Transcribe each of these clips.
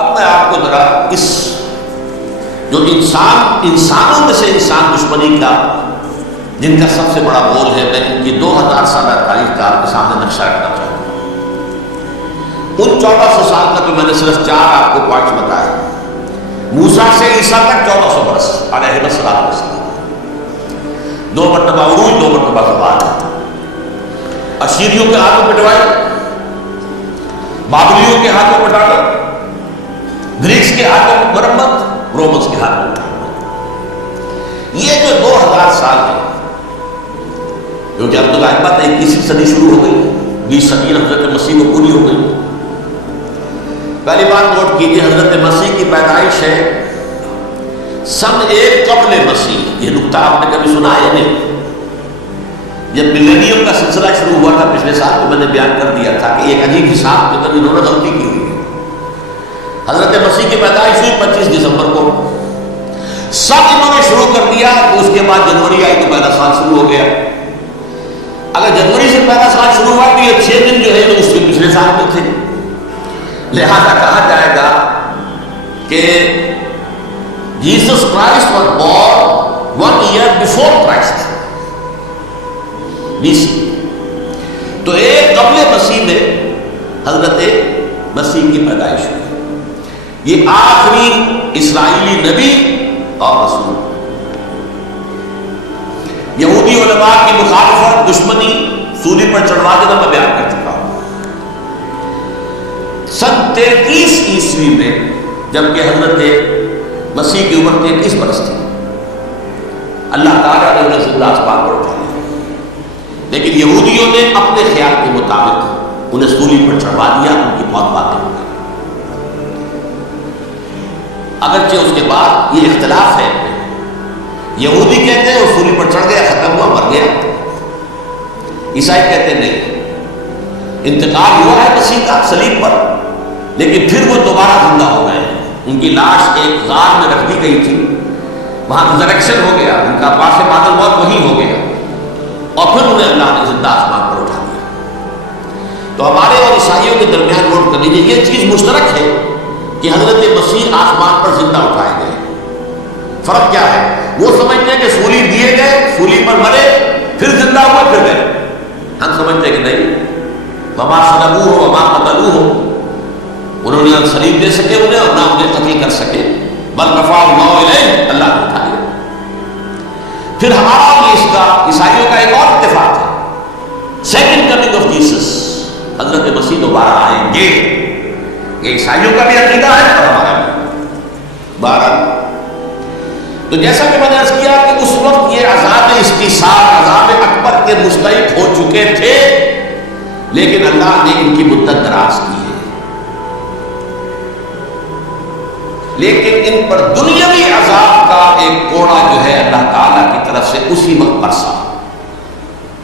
اب میں آپ کو ذرا اس جو انسانوں میں سے انسان دشمنی کا جن کا سب سے بڑا بول ہے، میں ان کی 2000 سالہ تاریخ کا آپ کے سامنے نقشہ رکھنا چاہوں گا۔ ان 1400 سال کا تو میں نے صرف 4 آپ کو پوائنٹس بتائے۔ موسیٰ سے عیسیٰ تک 1400 برس علیہ السلام، 2 مرتبہ عروج، 2 مرتبہ زوال، اشیریوں کے ہاتھوں پٹوائی، بابلیوں کے ہاتھوں پٹانا، گریکس کے ہاتھوں مرمت، رومنس کے ہاتھوں مرمت۔ یہ جو 2000 سال ہے، کیونکہ اب تو ظاہر بات ہے 21ویں صدی شروع ہو گئی، 20 صدی حضرت مسیح کو پوری ہو گئی۔ پہلی بات نوٹ کیجیے، حضرت مسیح کی پیدائش ہے سن 1 قبل مسیح۔ یہ نکتہ آپ نے کبھی سنا ہے نہیں؟ جب ملینیم کا سلسلہ شروع ہوا تھا پچھلے سال میں نے بیان کر دیا تھا کہ ایک عجیب حساب میں انہوں نے غلطی کی ہوئی ہے۔ حضرت مسیح کی پیدائش ہوئی 25 دسمبر کو، سب انہوں نے شروع کر دیا تو اس کے بعد جنوری آئی تو پہلا سال شروع ہو گیا۔ اگر جنوری سے پہلا سال شروع ہوا تو یہ 6 دن جو ہے اس کے پچھلے سال میں تھے، لہذا کہا جائے گا کہ Jesus Christ was born 1 year before Christ، تو 1 قبل مسیح میں حضرت مسیح کی پیدائش ہوئی۔ یہ آخری اسرائیلی نبی اور رسول، یہودی علماء کی مخالفت، دشمنی، سولی پر چڑھوا دینا میں بیان کر چکا ہوں۔ سن 33 عیسوی میں جبکہ حضرت مسیح کی عمر 33 برس تھی، اللہ تعالیٰ نے انہیں زندہ آسمان پر اٹھا لیا، لیکن یہودیوں نے اپنے خیال کے مطابق انہیں سولی پر چڑھوا دیا، ان کی موت واقع ہو گئی۔ اگرچہ اس کے بعد یہ اختلاف ہے، یہودی کہتے ہیں وہ سولی پر چڑھ گیا، ختم ہوا، مر گیا، عیسائی کہتے ہیں نہیں، انتقال ہوا ہے مسیح کا صلیب پر، لیکن پھر وہ دوبارہ زندہ ہو گئے۔ ان کی لاش ایک غار میں رکھ دی گئی تھی، وہاں ریزریکشن ہو گیا، ان کا پاس بعد الموت وہی ہو گیا، اور پھر انہیں اللہ نے زندہ آسمان پر اٹھا دیا۔ تو ہمارے اور عیسائیوں کے درمیان نوٹ کر لیجیے، یہ چیز مشترک ہے کہ حضرت مسیح آسمان پر زندہ اٹھائے گئے۔ فرق کیا ہے؟ وہ سمجھتے ہیں کہ سولی دیے گئے، سولی پر مرے، پھر زندہ ہوئے، پھر گئے۔ ہم سمجھتے ہیں کہ نہیں، وما صلبوہ وما قتلوہ، انہوں نے صلیب دے سکے انہیں اور نہ انہیں قتل کر سکے، بل رفعہ اللہ الیہ، اللہ نے اٹھا لیا۔ پھر ہمارا اور اس کا عیسائیوں کا ایک اور اتفاق ہے، سیکنڈ کمنگ آف جیسس، حضرت مسیح دوبارہ آئیں گے، یہ عیسائیوں کا بھی عقیدہ ہے اور ہمارا بھی۔ 12 تو جیسا کہ میں نے عرض کیا کہ اس وقت یہ عذاب استیصال، عذاب اکبر کے مستحق ہو چکے تھے، لیکن اللہ نے ان کی مدت دراز کی ہے، لیکن ان پر دنیاوی عذاب کا ایک کوڑا جو ہے اللہ تعالیٰ کی طرف سے اسی وقت برسا۔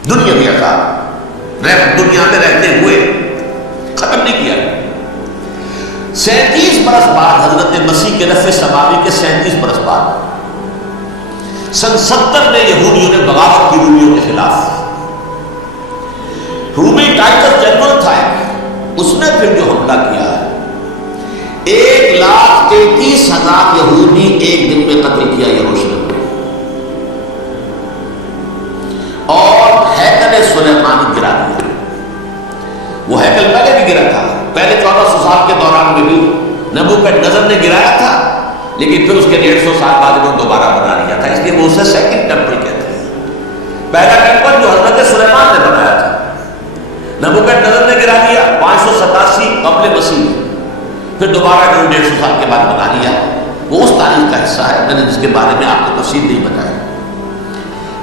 دنیاوی عذاب دنیا میں رہتے ہوئے ختم نہیں کیا۔ 37 برس بعد حضرت مسیح کے رفع سماوی کے 37 برس بعد سن 70 میں یہودیوں نے بغاوت کی رومیوں کے خلاف۔ رومی ٹائٹس جنرل تھا، اس نے پھر جو حملہ کیا ہے، 1,33,000 یہودی ایک دن میں قتل کیا یروشلم میں، اور ہیکل سلیمانی گرا دیا۔ وہ ہیکل پہلے بھی گرا تھا، پہلے 1400 سال کے دوران میں بھی نبوکدنضر نے گرایا تھا، لیکن پھر اس کے 150 سال بعد انہوں نے دوبارہ بنا لیا تھا، اس لیے وہ اسے سیکنڈ ٹیمپل کہتے ہیں۔ پہلا ٹیمپل جو حضرت سلیمان نے بنایا تھا، نبوکدنضر نے گرا دیا 587 قبل مسیح، پھر دوبارہ انہوں نے 150 سال کے بعد بنا لیا۔ وہ اس تاریخ کا حصہ ہے، میں نے جس کے بارے میں آپ کو تفصیل نہیں بتایا۔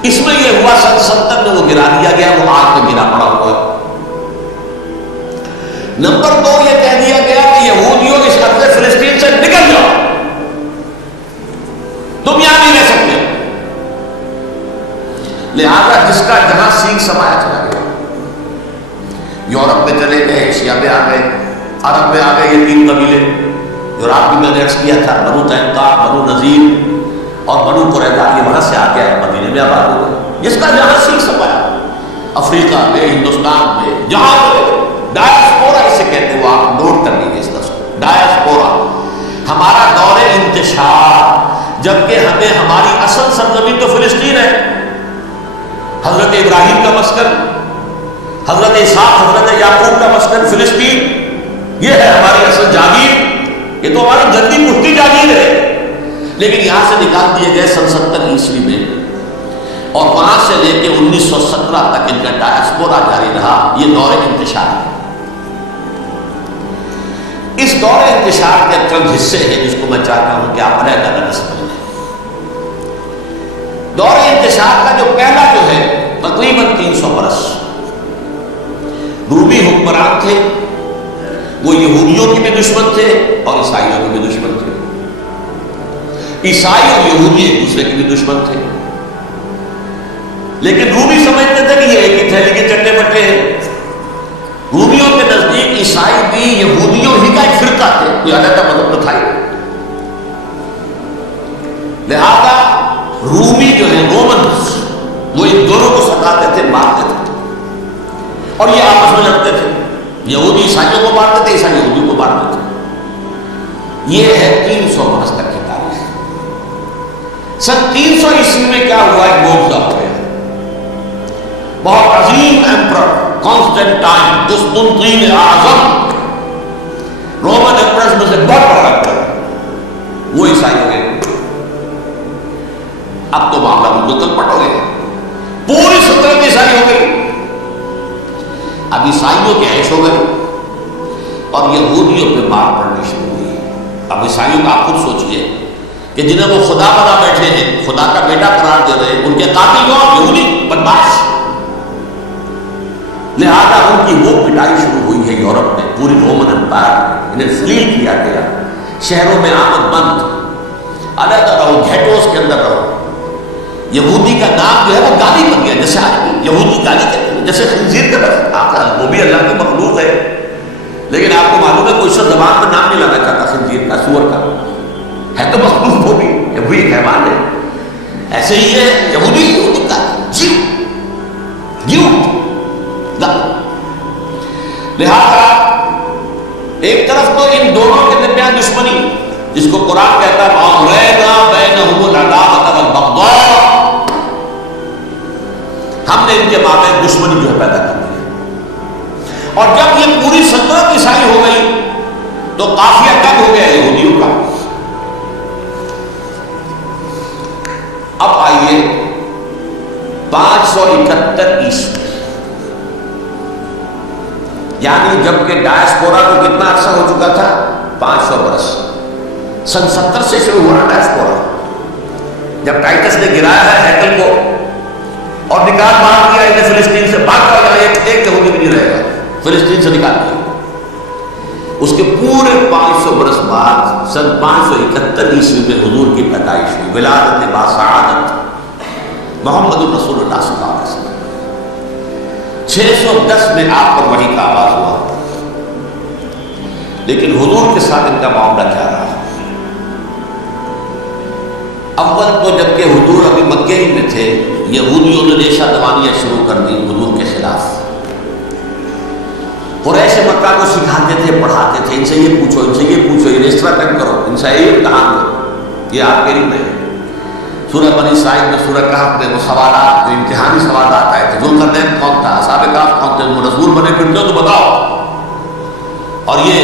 اس میں یہ ہوا سن 70 میں وہ گرا دیا گیا، وہ آج میں گرا پڑا ہوا ہے۔ نمبر 2 یہ کہہ دیا گیا کہ یہودیوں اس ارض فلسطین سے نکل جاؤ، تم یہاں نہیں رہ سکتے، لہذا جس کا جہاں سینگ سمایا چلا گیا، یورپ میں چلے گئے، ایشیا میں آ گئے، عرب میں آ گئے، یہ 3 قبیلے جو رات بھی میں نے عرض کیا تھا، بنو قینقاع، بنو نذیر اور بنو قریظہ، یہ وہاں سے آ گیا مدینے میں آباد ہو گئے، جس کا جہاں سینگ سمایا، افریقہ میں، ہندوستان میں، جہاں ڈائسپورا اسے کہتے ہیں، وہ آپ نوٹ کر لیجیے اس لفظ کو، ڈائسپورا، ہمارا دور انتشار، جبکہ ہمیں ہماری اصل سرزمین تو فلسطین ہے، حضرت ابراہیم کا مسکن، حضرت اسحاق حضرت یعقوب کا مسکن فلسطین، یہ ہے ہماری اصل جاگیر، یہ تو ہماری جدی پختہ جاگیر ہے، لیکن یہاں سے نکال دیے گئے سن 70 عیسوی میں، اور وہاں سے لے کے 1917 تک ان کا ڈائسپورا جاری رہا۔ یہ دور انتشار ہے۔ اس دور انتشار کے چند حصے ہیں جس کو میں چاہتا ہوں کہ آپ علیحدہ نہ سمجھ لیں۔ دور انتشار کا جو پہلا جو ہے تقریباً 300 برس رومی حکمران تھے، وہ یہودیوں کے بھی دشمن تھے اور عیسائیوں کے بھی دشمن تھے، عیسائی اور یہودی ایک دوسرے کے بھی دشمن تھے، لیکن رومی سمجھتے تھے کہ یہ ایک ہی تھیلی کے چٹے بٹے ہیں۔ رومیوں کے نزدیک عیسائی بھی یہودیوں ہی کا ایک فرقہ تھے، کوئی علیحدہ مذہب تو تھا ہی، لہذا رومی جو ہے رومنز وہ ان دونوں کو ستاتے تھے، مارتے تھے، اور یہ آپس میں لڑتے تھے، یہودی عیسائیوں کو مارتے تھے، عیسائی یہودیوں کو مارتے تھے۔ یہ ہے 300 برس تک کی تاریخ۔ سن 300 عیسوی میں کیا ہوا؟ ایک معجزہ ہو گیا، بہت عظیم ایمپرر کانسٹینٹائن قسطنطین اعظم، رومن ایمپررز میں سے بہت بڑا ایمپرر، وہ عیسائی ہو گئے۔ اب تو معاملہ بالکل پٹ ہو گیا، پوری سلطنت عیسائی ہو گئی۔ اب عیسائیوں کے عیش ہو گئے اور یہودیوں پہ مار پڑنی شروع ہوئی۔ اب عیسائیوں کا آپ خود سوچئے کہ جنہیں وہ خدا بنا بیٹھے ہیں، خدا کا بیٹا قرار دے رہے ہیں، ان کے قاتل کون؟ یہودی بدماش۔ لہذا ان کی وہ پٹائی شروع ہوئی ہے یورپ میں، پوری رومن امپائر میں، انہیں ذلیل کیا گیا، شہروں میں آمد بند، علیحدہ رہو، گھیٹوز کے اندر رہو۔ یہودی کا نام جو ہے وہ گالی بن گیا، جیسے آج بھی یہودی گالی کہتے ہیں، جیسے خنزیر کا لفظ آتا ہے، وہ بھی اللہ کی مخلوق ہے، لیکن آپ کو معلوم ہے کوئی شخص زبان میں نام نہیں لانا چاہتا خنزیر کا، سور کا، ہے تو مخلوق وہ بھی ایک حیوان ہے۔ ایسے ہی ہے یہودی کا جیو۔ لہذا ایک طرف تو ان دونوں کے درمیان دشمنی، جس کو قرآن کہتا ہے وَأَغْرَيْنَا بَيْنَهُمُ الْعَدَاوَةَ وَالْبَغْضَاءَ، ہم نے ان کے مابین دشمنی جو ہے پیدا کر دی، اور جب یہ پوری سلطنت عیسائی ہو گئی تو قافیہ کم ہو گیا یہودیوں کا۔ اب آئیے 571 عیسوی، یعنی جبکہ ڈائسپورا کو کتنا عرصہ ہو چکا تھا؟ 500 برس۔ سن 70 سے شروع ہوا ڈائسپورا، جب ٹائٹس نے گرایا ہے ہیکل کو اور نکال مار دیا انہیں فلسطین سے، بھاگ جاؤ، ایک یہودی بھی نہیں رہے گا، فلسطین سے نکال دیا۔ اس کے پورے 500 برس بعد سن 571 عیسوی میں حضور کی پیدائش ہوئی، ولادت باسعادت محمد رسول اللہ صلی اللہ علیہ وسلم۔ 610 میں آپ پر وحی کا آغاز ہوا، لیکن حضور کے ساتھ ان کا معاملہ کیا رہا؟ اول تو جبکہ حضور ابھی مکے ہی میں تھے، یہودیوں نے ریشہ دوانیاں شروع کر دی حضور کے خلاف۔ قریش مکہ کو سکھاتے تھے، پڑھاتے تھے، ان سے یہ پوچھو، ان سے یہ پوچھو، یہ اس طرح تک کرو، ان سے یہ امتحان لو، یہ آپ کے علم میں ہے۔ سورہ بنی اسرائیل میں، سورہ کہف میں وہ سوالات، جو امتحانی سوالات آئے تھے، ذوالقرنین کون تھا، اصحاب کہف کون تھے، وہ رسول بنے پھرتے ہو تو بتاؤ، اور یہ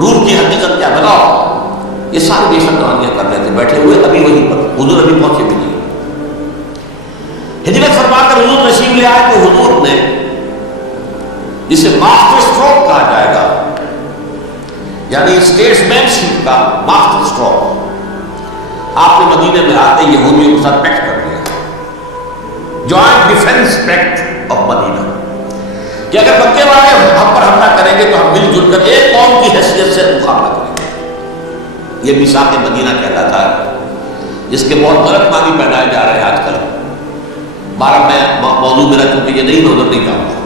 روح کی حقیقت کیا بتاؤ، یہ ساری ریشہ دوانیاں کر رہے تھے بیٹھے ہوئے، ابھی وہیں پر حضور ابھی پہنچے بھی نہیں۔ ہجرت فرما کر حضور تشریف لے آئے تو حضور نے، جسے ماسٹر اسٹروک کہا جائے گا، یعنی اسٹیٹس مین شپ کا ماسٹر اسٹروک، آپ نے مدینے میں آتے یہودیوں کے ساتھ پیکٹ کر لیا، جوائنٹ ڈیفنس پیکٹ آف مدینہ، کہ اگر مکے والے ہم پر حملہ کریں گے تو ہم مل جل کر ایک قوم کی حیثیت سے مقابلہ کریں گے۔ یہ میثاق مدینہ کہلاتا ہے، جس کے بہت غلط معنی پہنائے جا رہے ہیں آج کل۔ بارہ میں موضوع میرا کیونکہ یہ نہیں نظر نہیں جاؤں گا،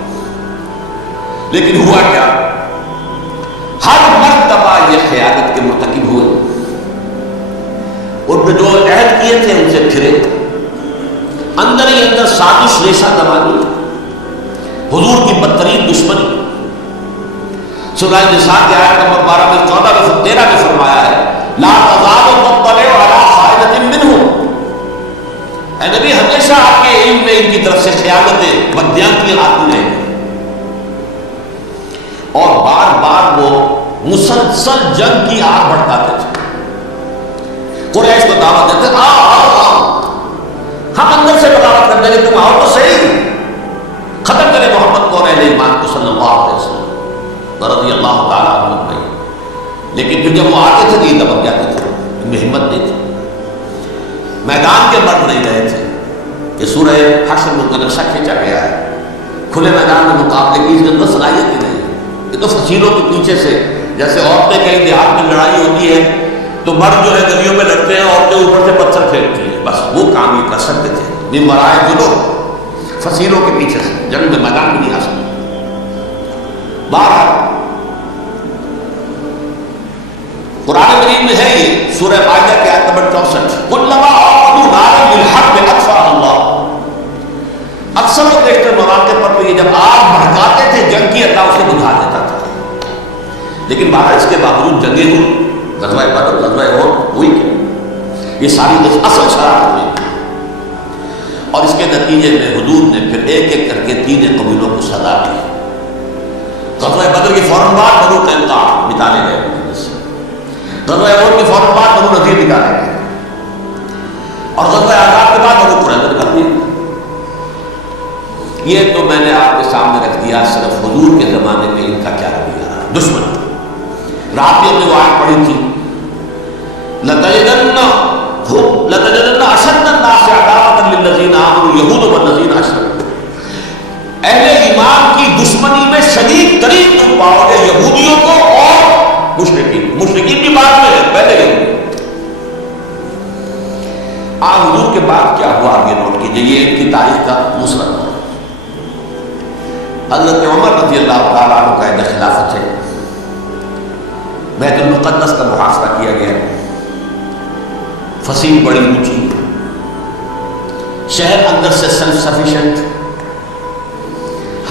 لیکن ہوا کیا؟ ہر مرتبہ یہ خیانت کے مرتکب ہوئے، اور جو عہد کیے تھے ان سے پھرے، اندر ہی اندر سازش ریشہ دوانی، حضور کی بدترین دشمنی۔ سورہ نساء کی آیت نمبر 12 میں 14 میں 13 میں فرمایا ہے لا تزال تطلع علی خائنۃ منهم، اے نبی ہمیشہ آپ کے علم میں ان کی طرف سے خیانتیں بدیانتیاں آتی رہیں گی. اور بار بار وہ مسلسل جنگ کی آگ بھڑکاتے تھے. قریش کو دعوت دیتے آؤ ہم اندر سے بغاوت کر دیں گے، تم آؤ تو صحیح، ختم کرے محمد کو اہل ایمان کو صلی اللہ علیہ وسلم رضی اللہ تعالیٰ عنہ بھائی. لیکن پھر جب وہ آتے تھے تو یہ دبک جاتے تھے، ان میں ہمت نہیں تھی، میدان کے مرد نہیں رہے تھے. یہ سورہ حشر میں کا نقشہ کھینچا گیا ہے. کھلے میدان میں مقابلے کی اس کے اندر صلاحیت ہی نہیں. یہ تو فصیلوں کے پیچھے سے، جیسے عورتیں کہیں دیہات میں لڑائی ہوتی ہے تو مرد جو ہے گلیوں میں لڑتے ہیں، عورتیں اوپر سے پتھر پھینکتی ہیں، بس وہ کام یہ کر سکتے تھے. ممبرائے جلو فصیلوں کے پیچھے سے جنگ میں میدان میں نہیں آ سکتے. بہرحال قرآن مجید میں ہے یہ سورہ مائدہ کی آیت نمبر 64، کلما اوقدوا نارا للحرب اطفاها اللہ. اکثر و بیشتر مواقع پر تو یہ جب آگ بھڑکاتے تھے جنگ کی، اللہ اسے بجھا دیتا تھا. لیکن بہرحال اس کے باوجود جنگیں ہوئی، غزوہ بدر، غزوہ احد ہوئی کہ یہ ساری اصل شرارت ہوئی. اور اس کے نتیجے میں حضور نے پھر ایک ایک کر کے 3 قبیلوں کو سزا دی. غزوہ بدر کے فوراً بعد بنو قینقاع نکالے گئے، غزوہ احد کے فوراً بعد بنو نذیر نکالے گئے، اور غزوہ احزاب کے بعد بنو قریظہ نکال دیے. یہ تو میں نے آپ کے سامنے رکھ دیا صرف حضور کے زمانے میں ان کا کیا رویہ رہا. دشمن رات میں وہ آیت پڑھی تھی، لَتَجِدَنَّ أَشَدَّ النَّاسِ عَدَاوَةً لِلَّذِينَ آمَنُوا الْيَهُودُ وَالَّذِينَ أَشْرَكُوا. اہل ایمان کی دشمنی میں شدید ترین تم پاؤ گے یہودیوں کو اور مشرکین بھی بعد میں ہے، پہلے یہودی. آج حضور کے بعد کیا ہوا آگے نوٹ کیجئے، یہ ان کی تاریخ کا مسرت ہے. حضرت عمر رضی اللہ تعالیٰ عنہ قائد خلافت ہے، بیت المقدس کا محاصرہ کیا گیا. فصیل بڑی اونچی، شہر اندر سے سیلف سفیشینٹ،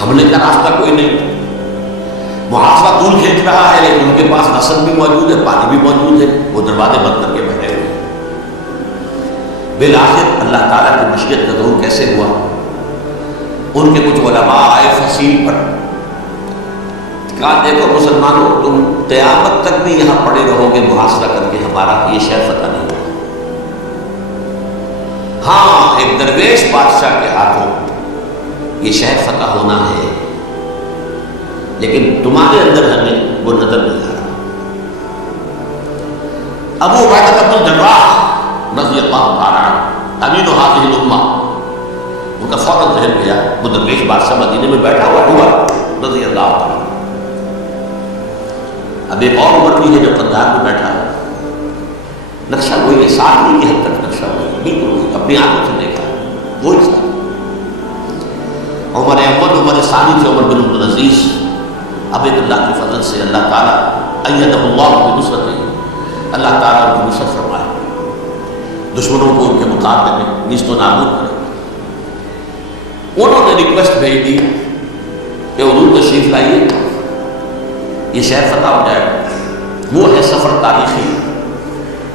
حملے کا راستہ کوئی نہیں. محاصرہ دور کھینچ رہا ہے لیکن ان کے پاس رسد بھی موجود ہے، پانی بھی موجود ہے، وہ دروازے بند کر کے بیٹھے ہوئے. بالآخر اللہ تعالیٰ کی مشیت کا ظہور کیسے ہوا؟ ان کے کچھ علماء آئے فصیل پر، کہا دیکھو مسلمانوں، تم قیامت تک بھی یہاں پڑے رہو گے محاصرہ کر کے، ہمارا یہ شہر فتح نہیں ہوگا. ہاں ایک درویش بادشاہ کے ہاتھوں یہ شہر فتح ہونا ہے، لیکن تمہارے اندر ہمیں وہ نظر نہیں آ رہا. ابو عبیدہ بن الجراح رضی اللہ تعالیٰ عنہ امین هذه الامہ، ان کا فوراً ذہن گیا وہ درویش بادشاہ مدینے میں بیٹھا ہوا رضی اللہ تعالیٰ. اب ایک اور عمر بھی ہے جو قندھار میں بیٹھا ہے، نقشہ وہی ہے، ساتویں کی حد تک نقشہ وہی، بالکل وہی، اپنی آنکھوں سے دیکھا وہی ساتھ. عمر اول عمر ثانی سے عمر بن عبدالعزیز. اب ایک اللہ کے فضل سے اللہ تعالیٰ ایدہ اللہ کی نصرت، اللہ تعالیٰ ان کی نصرت فرمائے، دشمنوں کو ان کے مقابلے میں نیست و نابود کرے. انہوں نے ریکویسٹ بھیج دی کہ حضور تشریف لائیے، یہ شہر فتح ہو جائے گا. وہ ہے سفر تاریخی،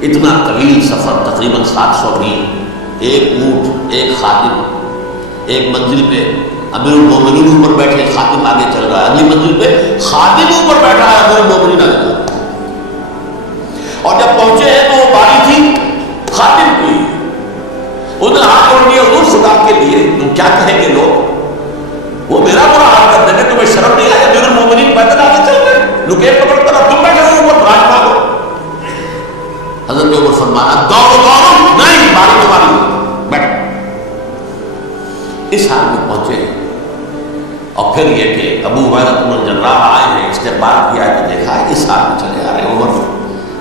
اتنا طویل سفر، تقریباً 700 میل، ایک اونٹ، ایک خادم، ایک منزل پہ امیر المومنین اوپر بیٹھے، خادم آگے چل رہا ہے، اگلی منزل پہ خادم اوپر بیٹھا ہے، امیر المومنین آگے چل رہا ہے. اور جب پہنچے ہیں تو وہ باری تھی خادم کی، انہوں نے ہاتھ جوڑ دیا، حضور خدا کے لیے تم کیا کہیں گے لوگ، وہ میرا برا حال کر دیں گے، تمہیں شرم نہیں آیا؟ امیر المومنین پیدل آگے چل رہے، لکیر پکڑ کر تم بیٹھے ہو اوپر راج مانگو. حضرت عمر فرمایا دوڑو نہیں، باری تمہاری بیٹھ. اس حال میں پہنچے. اور پھر یہ کہ ابو عبیدہ بن الجراح آئے ہیں، استقبال کیا تو دیکھا ہے اس حال میں چلے آ رہے ہیں. عمر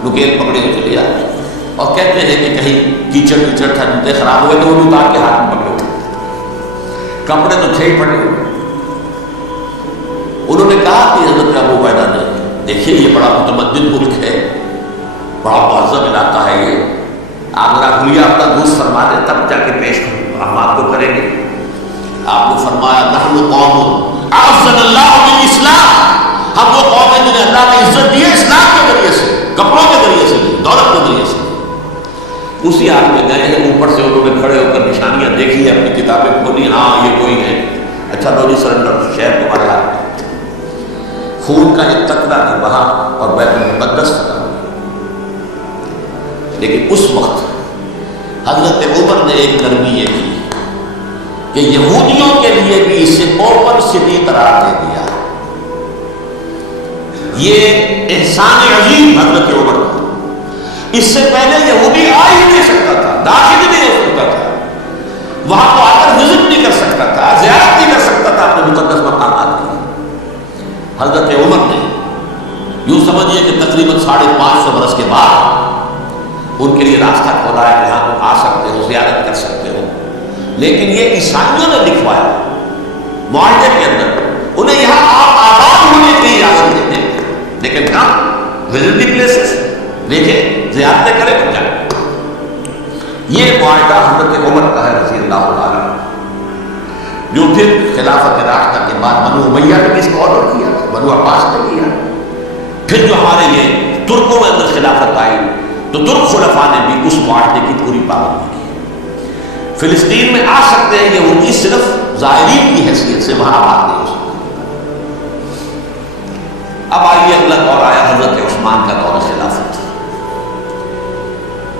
لکیر پکڑے ہوئے چلے آ رہے ہیں اور کہتے ہیں کہ کہیں کیچڑ تھا، جوتے خراب ہوئے تو وہ بھی اتار کے ہاتھ میں پکڑے ہوئے، کپڑے تو تھے ہی پڑے ہوئے. انہوں نے کہا کہ حضرت ابو عبیدہ نے دیکھیے یہ بڑا متمدن ملک ہے، بڑا مہذب علاقہ ہے، یہ آپ ذرا حلیہ اپنا دوست فرما دیں تب جا کے پیش ہم آپ کو کریں گے. آپ نے فرمایا نحن قوم اعزنا اللہ بالاسلام، ہم وہ قوم ہیں جنہیں اللہ نے عزت دی ہے اسلام کے ذریعے سے، کپڑوں کے ذریعے سے نہیں، دولت کے ذریعے اسی حال میں گئے ہیں، اوپر سے انہوں نے کھڑے ہو کر نشانیاں دیکھی ہیں، اپنی کتابیں کھولی، ہاں یہ کوئی ہے، اچھا تو جی سرنڈر، شہر تمہارے ہاتھ میں، خون کا ایک قطرہ نہیں بہا اور بیت المقدس فتح ہو گیا۔ لیکن اس وقت حضرت عمر نے ایک نرمی یہ کی کہ یہودیوں کے لیے بھی اسے اوپن سٹی قرار دے دیا۔ یہ احسان عظیم حضرت عمر کا، اس سے پہلے یہودی آ ہی نہیں سکتا تھا، داخل نہیں ہو سکتا تھا، وہاں تو آ کر وزٹ نہیں کر سکتا تھا، زیارت نہیں کر سکتا تھا اپنے مقدس مقامات کی۔ حضرت عمر نے یوں سمجھیے کہ تقریباً 550 برس کے بعد ان کے لیے راستہ کھولا ہے کہ یہاں تم آ سکتے ہو، زیارت کر سکتے ہو۔ لیکن یہ عیسائیوں نے لکھوایا معاہدے کے اندر، انہیں یہاں آپ آباد ہونے کی اجازت دیتے ہیں، لیکن کہاں وزٹ پلیسز دیکھیں، زیارتیں کریں تو جائیں۔ یہ معاہدہ حضرت عمر کا ہے رضی اللہ تعالیٰ، جو پھر خلافت راشدہ کے بعد بنو امیہ نے بھی اس کو آرڈر کیا، بنو عباس نے کیا۔ پھر جو ہمارے یہ ترکوں میں اندر خلافت آئی تو ترک خلفاء نے بھی اس معاہدے کی پوری پابندی کی۔ فلسطین میں آ سکتے ہیں یہودی صرف زائرین کی حیثیت سے، وہاں آباد نہیں ہو سکتے۔ اب آئیے اگلا دور آیا حضرت عثمان کا دور خلافت۔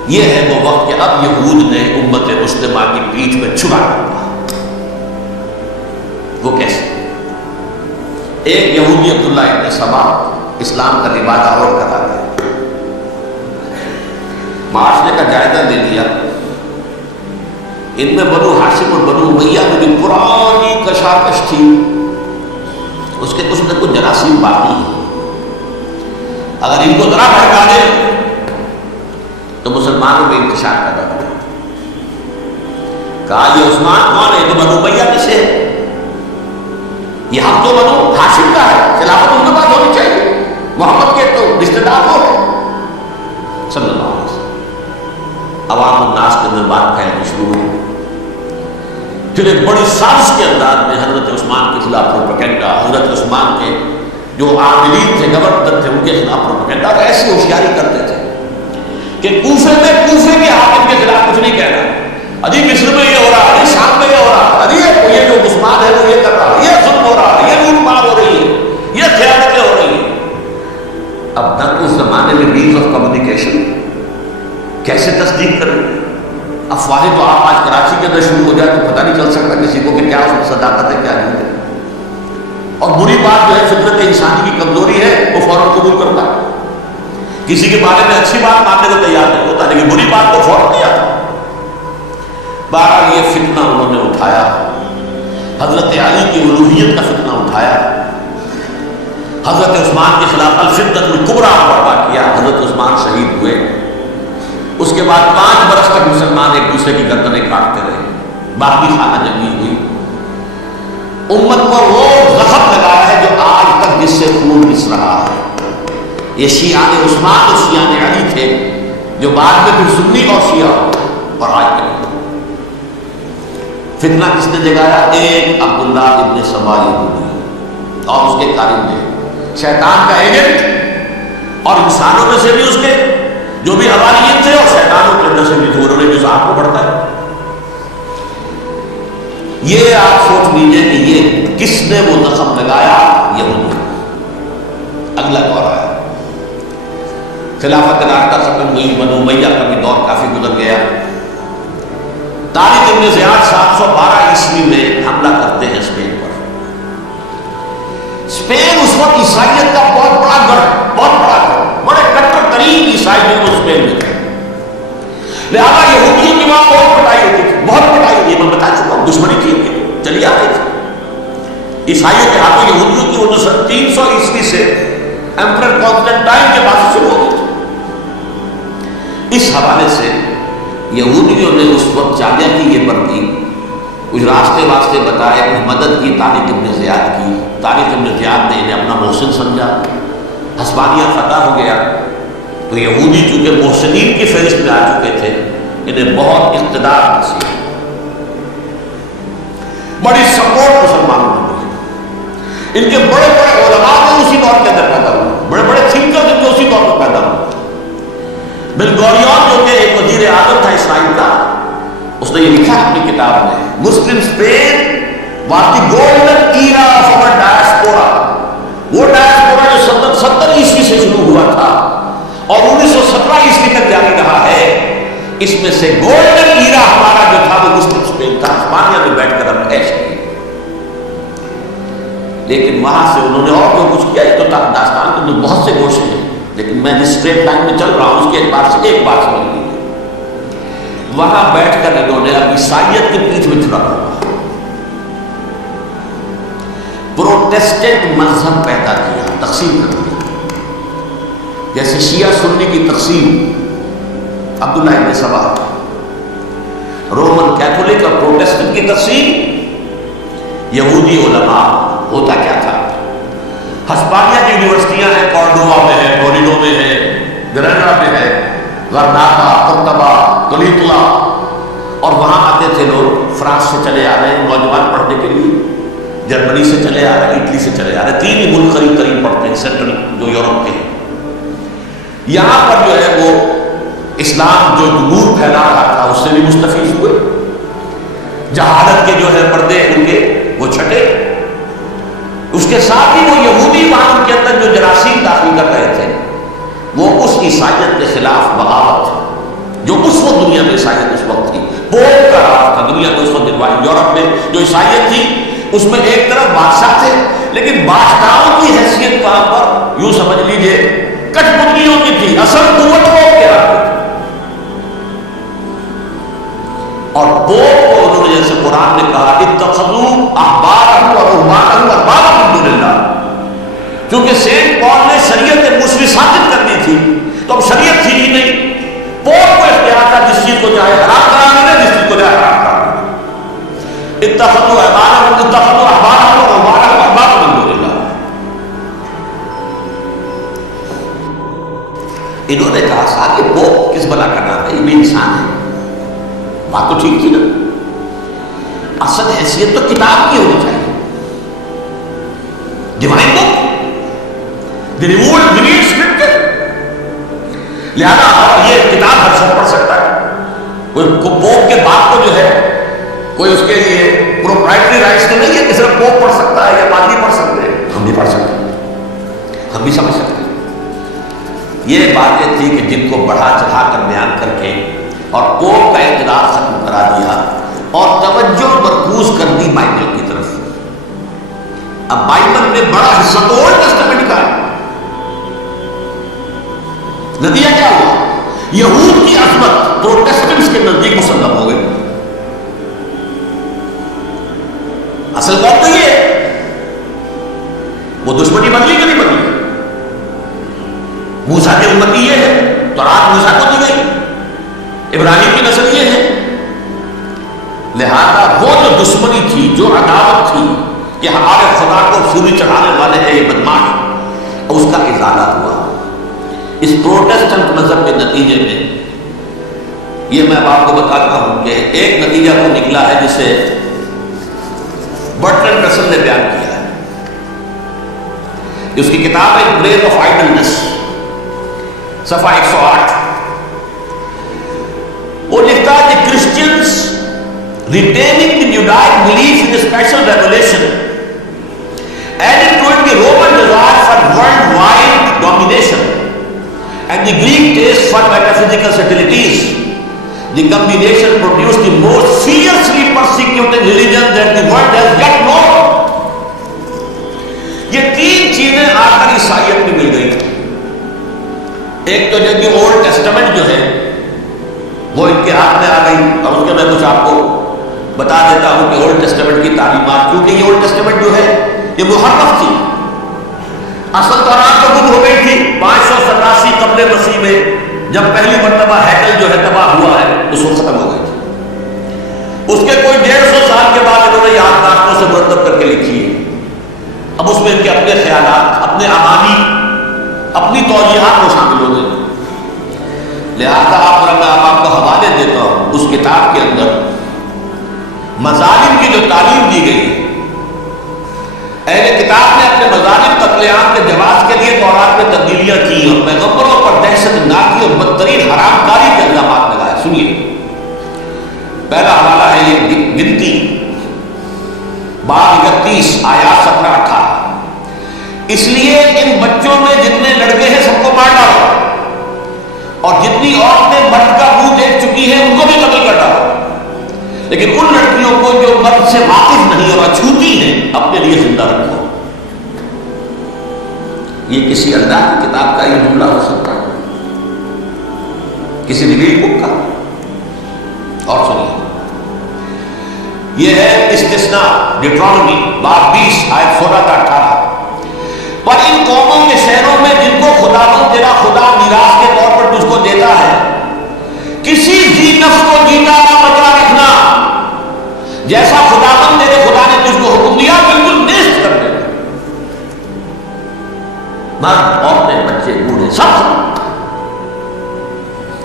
یہ ہے وہ وقت کہ اب یہود نے امت مسلمہ کی پیٹھ میں چھڑا ڈالا۔ وہ کیسے؟ ایک یہودی عبداللہ ابن سبا اسلام کا لبادہ اور کرا گیا، معاشرے کا جائزہ لے لیا، ان میں بنو ہاشم اور بنو امیہ میں بھی پرانی کشاکش تھی، اس کے کچھ نہ کچھ جراثیم باقی ہیں، اگر ان کو ذرا بھڑکا دے تو مسلمانوں میں انتشار پیدا ہو۔ کہا یہ عثمان کون ہے؟ تو بنو امیہ میں سے ہے، یہ حق تو بنو ہاشم کا ہے، خلافت ان کے پاس ہونی چاہیے، محمد کے تو رشتے دار ہو صلی اللہ علیہ وسلم۔ عوام الناس کے اندر بات پھیلنی شروع ہوئی۔ پھر ایک بڑی سازش کے انداز میں حضرت عثمان کے خلاف پروپیگنڈا، حضرت عثمان کے جو عاملین تھے، گورنر تھے، ان کے خلاف پروپیگنڈا، ایسی ہوشیاری کرتے تھے کہ کوفے میں کوفے کے حاکم کے خلاف کچھ نہیں کہنا، ابھی مصر میں یہ ہو رہا ہے، شام میں یہ ہو رہا ہے، ابھی یہ جو عثمان ہے وہ یہ کر رہا ہے، یہ ظلم ہو رہا ہے، یہ لوٹ مار ہو رہی ہے، یہ خیانتیں ہو رہی ہیں۔ اب تک اس زمانے میں مینز آف کمیونیکیشن کیسے تصدیق کریں؟ افواہیں تو آپ آج کراچی کے اندر شروع ہو جائے تو پتہ نہیں چل سکتا کسی کو کہ کیا اس میں صداقت ہے کیا نہیں ہے، اور بری بات جو ہے فطرت انسانی کی کمزوری ہے، وہ فوراً قبول کرتا ہے، کسی کے بارے میں اچھی بات ماننے کو تیار نہیں ہوتا، لیکن بری بات کو فوراً نہیں آتا۔ بہرحال یہ فتنہ انہوں نے اٹھایا، حضرت علی کی الوہیت کا فتنہ اٹھایا، حضرت عثمان کے خلاف الفتنۃ الکبریٰ برپا کیا، حضرت عثمان شہید ہوئے۔ اس کے بعد 5 برس تک مسلمان ایک دوسرے کی گردنیں کاٹتے رہے، باقی خانہ جنگی ہوئی، امت پر وہ زخم لگا ہے جو آج تک جس سے خون رس رہا ہے۔ یہ شیعان عثمان اور شیعان علی تھے جو بعد میں پھر سنی اور شیعہ اور آج تک۔ فتنہ کس نے جگایا؟ ایک عبداللہ ابن سبا یہودی اور اس کے کارندے، شیطان کا ایجنٹ، اور انسانوں میں سے بھی اس کے جو بھی حواریین تھے اور شیطانوں کے اندر سے بھی انہوں نے جو آپ کو بڑھتا ہے۔ یہ آپ سوچ لیجئے کہ یہ کس نے وہ زخم لگایا؟ یہودی۔ اگلا دور آیا، خلافت راشدہ ختم ہوئی، بنو امیہ کا بھی دور کافی گزر گیا۔ طارق ابن زیاد 712 عیسوی میں حملہ کرتے ہیں اسپین پر۔ اسپین اس وقت عیسائیت کا بہت بڑا گڑھ، بڑے کٹر ترین عیسائی جو اسپین میں تھے، لہٰذا یہودیوں کی وہاں بہت پٹائی ہوتی تھی، بہت پٹائی ہوئی، میں بتا چکا ہوں، دشمنی تھی ان کی چلی آ رہی تھی عیسائیوں کے ہاتھوں یہودیوں کی، وہ جو 300 عیسوی سے ایمپرر کانسٹنٹائن کے بعد شروع ہو گئی تھی۔ اس حوالے سے یہودیوں نے اس وقت جامعہ کی یہ بردی، کچھ راستے واسطے بتائے، کچھ مدد کی طارق ابن زیاد کی۔ طارق ابن زیاد نے انہیں اپنا محسن سمجھا، ہسپانیہ فتح ہو گیا تو یہودی چونکہ محسنین کی فہرست میں آ چکے تھے، انہیں بہت اقتدار حاصل، بڑی سپورٹ مسلمانوں نے دی۔ ان کے بڑے بڑے علماء بھی اسی دور کے اندر پیدا ہوئے، بڑے بڑے تھنکر جو اسی دور میں پیدا ہوئے۔ بن گوریون جو کہ ایک وزیر اعظم تھا Spain was the golden era of our diaspora. وہ ڈائسپورا جو 70 عیسوی سے شروع ہوا تھا اور 1917 عیسوی تک جاری رہا ہے، اس میں سے گولڈن ایرا ہمارا جو تھا وہ مسلم اسپین تھا، اسپانیہ میں بیٹھ کر ہم عیش کیے. لیکن وہاں سے انہوں نے اور جو کچھ کیا، یہ تو داستان کے اندر بہت سے گوشے ہیں، لیکن میں جس اسٹریٹ لائن میں چل رہا ہوں اس کے اعتبار سے ایک بات سمجھ لیجیے. وہاں بیٹھ کر انہوں نے اب عیسائیت کی پیٹھ میں چھڑا ہوا پروٹیسٹنٹ مذہب پیدا کیا، تقسیم کر دیا. جیسے شیعہ سنی کی تقسیم، عبداللہ ابن سبا، رومن کیتھولک اور پروٹیسٹنٹ کی تقسیم، یہودی علماء. ہوتا کیا تھا؟ ہسپانیہ کی یونیورسٹیاں ہیں، کورڈوبا میں ہے، ٹورینو میں ہے، گریناڈا میں ہے، غرناطہ، قرطبہ، تولیتلا، اور وہاں آتے تھے لوگ. فرانس سے چلے آ رہے ہیں نوجوان پڑھنے کے لیے، جرمنی سے چلے آ رہے ہیں، اٹلی سے چلے آ رہے ہیں. 3 ہی ملک قریب قریب پڑھتے ہیں سینٹرل جو یورپ کے ہیں. یہاں پر جو ہے وہ اسلام جو نور پھیلا رہا تھا اس سے بھی مستفید ہوئے. جہالت کے جو ہے پردے ان کے وہ چھٹے. اس کے ساتھ ہی وہ یہودی قانون کے اندر جو جراثیم داخل کر رہے تھے وہ اس عیسائیت کے خلاف بغاوت، جو اس وقت دنیا میں عیسائیت اس وقت تھی، پوپ کا راج تھا دنیا میں اس وقت. یورپ میں جو عیسائیت تھی اس میں ایک طرف بادشاہ تھے، لیکن بادشاہوں کی حیثیت وہاں پر یوں سمجھ لیجئے کٹ پتلیوں کی تھی، اصل قوت پوپ کے ہاتھ میں. اور پوپ کو انہوں نے جیسے قرآن نے کہا اتخذوا احبارهم ورهبانهم اربابا من دون اللہ، کیونکہ سینٹ پال نے شریعت موسوی ثابت کر دی تھی تو اب شریعت تھی ہی نہیں. پوپ کو اختیار تھا جس چیز کو چاہے حرام کرانے دے، جس چیز کو چاہے حرام کرانے دے. اتخذوا احبارهم ورهبانهم اربابا من دون اللہ. انہوں نے کہا تھا کہ پوپ کس بلا کا نام ہے، یہ بھی انسان ہے. بات تو ٹھیک تھی نا، اصل حیثیت تو کتاب کی ہونی چاہیے، ڈیوائن بک، دی ریویلڈ اسکرپچر. لہذا یہ کتاب ہر شخص پڑھ سکتا ہے. کوئی پوپ کے باپ کو جو ہے کوئی اس کے لیے پروپرائٹری رائٹس تو نہیں ہے کہ صرف پوپ پڑھ سکتا ہے یا پادری پڑھ سکتے ہیں. ہم بھی پڑھ سکتے ہیں، ہم بھی سمجھ سکتے ہیں. یہ باتیں تھی کہ جن کو بڑھا چڑھا کر بیان کر کے اور پوپ کا اقتدار ختم کرا دیا اور توجہ مرکوز کر دی بائبل کی طرف. اب بائبل میں بڑا حصہ تو اولڈ ٹیسٹمنٹ کا ہے. نتیجہ کیا ہوا؟ یہود کی عظمت پروٹیسٹنٹس کے نزدیک مسلم ہو گئی. اصل بات تو یہ ہے، وہ دشمنی بدلی کہ نہیں بدلی؟ موسیٰ کی امتی یہ ہے تو رات موسیٰ کو دی گئی، ابراہیم کی نسل یہ ہے. لہذا وہ جو دشمنی تھی، جو عداوت تھی کہ ہمارے خدا کو سولی چڑھانے والے ہیں یہ بدماش، اس کا ازالہ ہوا. اس پروٹیسٹنٹ مذہب کے نتیجے میں یہ میں آپ کو بتاتا ہوں کہ ایک نتیجہ وہ نکلا ہے جسے برٹرینڈ رسل نے بیان کیا ہے. اس کی کتاب ہے بریک آف آئیڈلنس، صفحہ 108. وہ لکھتا ہے کہ Christians retaining the Judaic belief in the special revelation added to it the Roman desire for worldwide domination and the Greek taste for metaphysical subtleties. The combination produced the most fiercely persecuted religion that the world has yet known. یہ 3 چیزیں آ کر عیسائیت میں مل گئی. ایک تو جب کہ اولڈ ٹیسٹمنٹ جو ہے وہ ان کے ہاتھ میں آ گئی، اور اس کے میں کچھ آپ کو بتا دیتا ہوں کہ اولڈ ٹیسٹمنٹ کی تعلیمات، کیونکہ یہ اولڈ ٹیسٹمنٹ جو ہے یہ محرف تھی. اصل تورات تو گم ہو گئی تھی 587 قبل مسیح میں، جب پہلی مرتبہ ہیکل جو ہے تباہ ہوا ہے اس وقت ختم ہو گئی تھی. اس کے کوئی 150 سال کے بعد انہوں نے یادداشتوں سے مرتب کر کے لکھی ہے. اب اس میں ان کے اپنے خیالات، اپنے امانی، اپنی توجیہات کو شامل ہو گئی. لہذا میں آپ کو حوالے دیتا ہوں اس کتاب کے اندر مظالم کی جو تعلیم دی گئی ہے. اہل کتاب نے اپنے مظالم قتل عام کے جواز کے لیے تورات میں تبدیلیاں کی اور پیغمبروں پر دہشت ناکی اور بدترین حرام کاری کے الزامات لگائے. سنیے، پہلا حوالہ ہے یہ گنتی آیات 17-18۔ اس لیے ان بچوں میں جتنے لڑکے ہیں سب کو مار ڈالو، اور جتنی عورتیں مرد کا منہ دیکھ چکی ہیں ان کو بھی قتل کر ڈالو، لیکن ان لڑکیوں کو جو مرد سے واقف نہیں اور اچھوتی ہیں اپنے لیے زندہ رکھو۔ یہ کسی اللہ کی کتاب کا یہ جملہ ہو سکتا ہے، کسی نبی بک کا؟ اور سنیے، یہ ہے استثناء ڈیٹرانومی باب 20 آیت 16-18۔ پر ان قوموں کے شہروں میں جن کو خداوند تیرا خدا میراث کے طور پر تجھ کو دیتا ہے، کسی ذی نفس کو جیتا نہ بچا رکھنا، جیسا خداوند تیرے خدا نے تجھ کو حکم دیا بالکل نیست کر دینا۔ مرد، عورتیں، بچے، بوڑھے، سب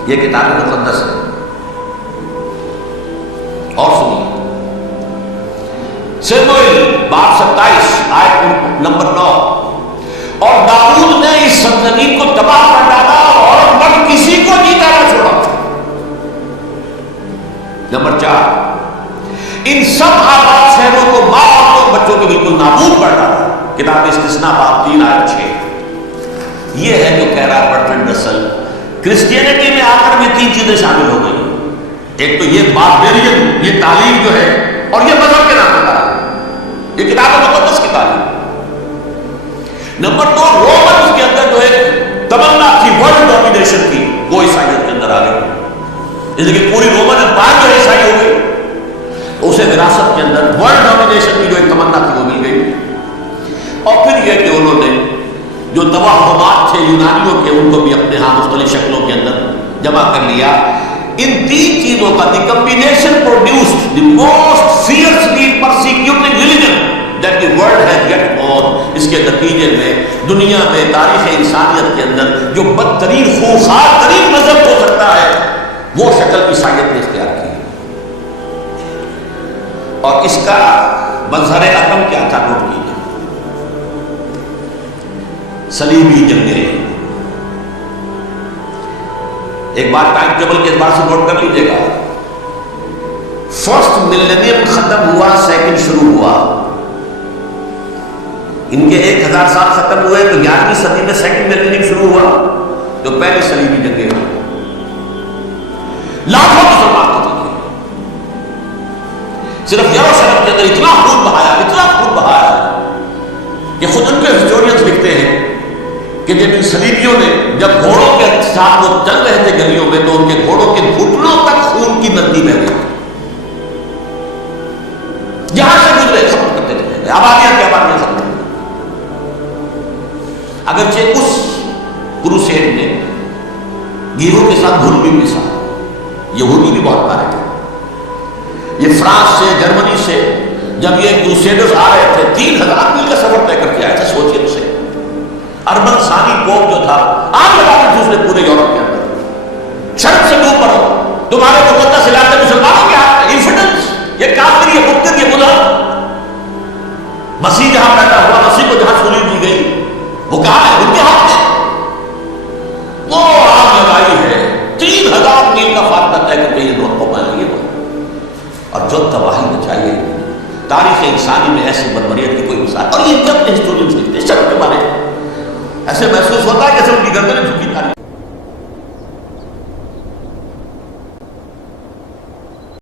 یہ کتاب مقدس ہے۔ اور سنیے، سموئیل باب 27 آیت نمبر 9۔ اور داؤد نے اس سرزمین کو تباہ کر ڈالا اور مرد کسی کو جیتا نہ چھوڑا۔ نمبر 4، ان سب آباد شہروں کو ماں اور بچوں کے بالکل نابود کر ڈالا۔ کتاب استثناء باب 3 آیت 6۔ یہ ہے جو کہہ رہا ہے برٹرینڈ رسل، کرسچینٹی میں آ کر بھی 3 چیزیں شامل ہو گئی۔ ایک تو یہ باربیرین، یہ تعلیم جو ہے، اور یہ مذہب کے نام پر تعلیم، یہ کتاب مقدس کی تعلیم۔ نمبر 2، رومنز کے اندر جو ایک تمنا تھی ورلڈ ڈومینیشن کی، وہ عیسائیت کے اندر آ گئی، اس لیے پوری رومن امپائر جو عیسائی ہو گئی، اسے وراثت کے اندر ورلڈ ڈومینیشن کی جو ایک تمنا تھی وہ مل گئی۔ اور پھر یہ کہ انہوں نے جو توہمات تھے یونانیوں کے، ان کو بھی اپنے ہاں مختلف شکلوں کے اندر جمع کر لیا۔ ان 3 چیزوں کا the combination produced the most fiercely persecuted religion that the world has yet known. اس کے نتیجے میں دنیا میں تاریخ انسانیت کے اندر جو بدترین خوفناک ترین مذہب ہو سکتا ہے وہ شکل عیسائیت نے اختیار کی۔ اور اس کا مظہر عدم کیا تھا؟ نوٹ کیجیے، صلیبی جنگیں۔ ایک بات ٹائم ٹیبل کے اعتبار سے نوٹ کر لیجیے گا، فرسٹ ملینیم ختم ہوا، سیکنڈ شروع ہوا۔ ان کے 1000 سال ختم ہوئے تو 11ویں صدی میں سیکنڈ ملینیم شروع ہوا، جو پہلی صلیبی جنگیں ہوئی۔ لاکھوں مسلمان قتل کیے، صرف یروشلم کے اندر اتنا خون بہایا کہ خود ان کے ہسٹورینز لکھتے ہیں کہ جب ان صلیبیوں نے جب گھوڑوں کے ساتھ وہ چل رہے تھے گلیوں میں تو ان کے گھوڑوں کے گھٹنوں تک خون کی ندی بہہ گئی، جہاں سے گزرے ختم کرتے تھے، آبادیاں کی آبادیاں ختم۔ اگرچہ اس کروسیڈ میں گیروں کے ساتھ بھول بھی ملا، یہودی بھی بہت مارے گئے۔ یہ فرانس سے، جرمنی سے جب یہ کروسیڈرز آ رہے تھے 3000 میل کا سفر طے کر کے آئے تھے، سوچیے اسے۔ اربن ثانی پوپ جو تھا آگ لگا کے دوسرے پورے یورپ کے اندر، شرط سے ڈوب پڑو، تمہارے مقدس علاقے مسلمانوں کے ہاتھ میں، انفیڈنس، یہ کافر، یہ مبتدع، یہ ملحد۔ مسیح جہاں پیدا ہوا، مسیح کو جہاں سولی دی گئی، وہ کہاں ہے؟ ان کے ہاتھ میں۔ وہ آگ لگائی ہے، 3000 میل کا فاصلہ طے کر کے یہ دو قومیں لگی ہوئی، اور جو تباہی مچائی ہے تاریخ انسانی میں ایسی بربریت کی کوئی مثال۔ اور یہ جب ہسٹورینز لکھتے ہیں شرط کے بارے میں، ایسے محسوس ہوتا ہے کہ ان کی گردنیں